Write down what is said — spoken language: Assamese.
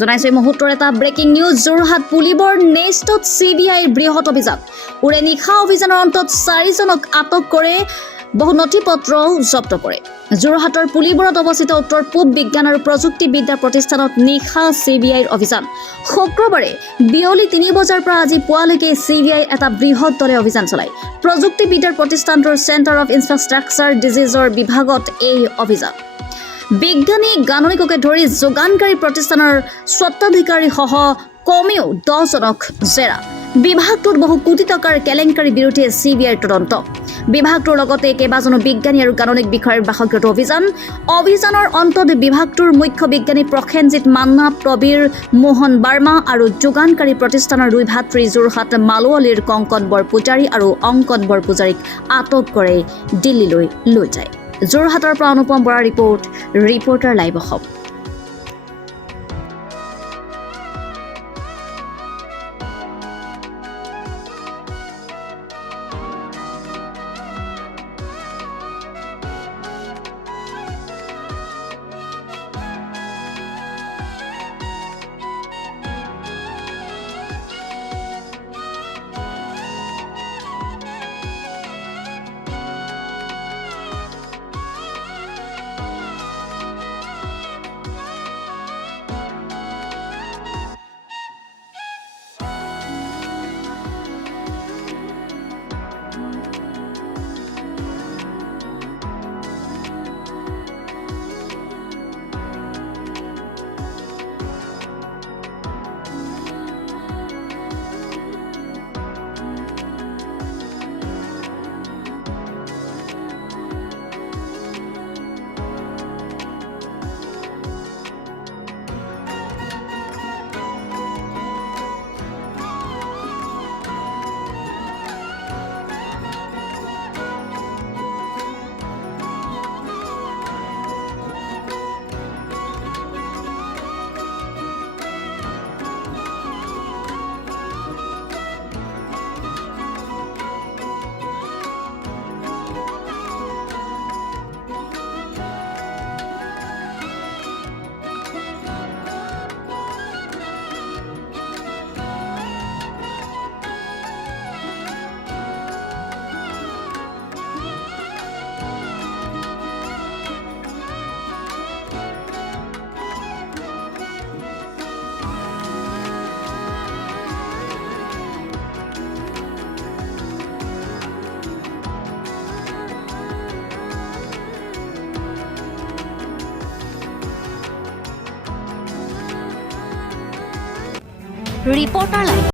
জনাইছে মুহূৰ্তৰ এটা ব্ৰেকিং নিউজ। যোৰহাট পুলিবৰ নেষ্টত CBIৰ বৃহৎ অভিযান। উৰে নিশা অভিযানৰ অন্তত 4জনক আটক কৰে, বহু নথি পত্ৰও জব্দ কৰে। যোৰহাটৰ পুলিবৰত অৱস্থিত উত্তৰ পূব বিজ্ঞান আৰু প্ৰযুক্তিবিদ্যা প্ৰতিষ্ঠানত নিশা CBIৰ অভিযান। শুক্ৰবাৰে বিয়লি 3 বজাৰ পৰা আজি পুৱালৈকে CBI এটা বৃহৎ দলে অভিযান চলায়। প্ৰযুক্তিবিদ্যাৰ প্ৰতিষ্ঠানটোৰ চেণ্টাৰ অফ ইনফ্ৰাষ্ট্ৰাকচাৰ ডিজিজৰ বিভাগত এই অভিযান। বিজ্ঞানী গাণনিককে ধৰি যোগানকাৰী প্ৰতিষ্ঠানৰ স্বত্বাধিকাৰীসহ কমেও 10জনক জেৰা। বিভাগটোত বহু কোটি টকাৰ কেলেংকাৰীৰ বিৰুদ্ধে CBIৰ তদন্ত। বিভাগটোৰ লগতে কেইবাজনো বিজ্ঞানী আৰু গাণনিক বিষয়াৰ বাসগৃহত অভিযানৰ অন্তত বিভাগটোৰ মুখ্য বিজ্ঞানী প্ৰসেনজিৎ মান্না, প্ৰবীৰ মোহন বাৰ্মা আৰু যোগানকাৰী প্ৰতিষ্ঠানৰ 2 ভাতৃ যোৰহাট মালোৱালীৰ কংকন বৰপূজাৰী আৰু অংকন বৰপূজাৰীক আটক কৰে, দিল্লীলৈ লৈ যায়। যোৰহাটৰ পৰা অনুপম বৰাৰ reporter live Assam. Reporter live.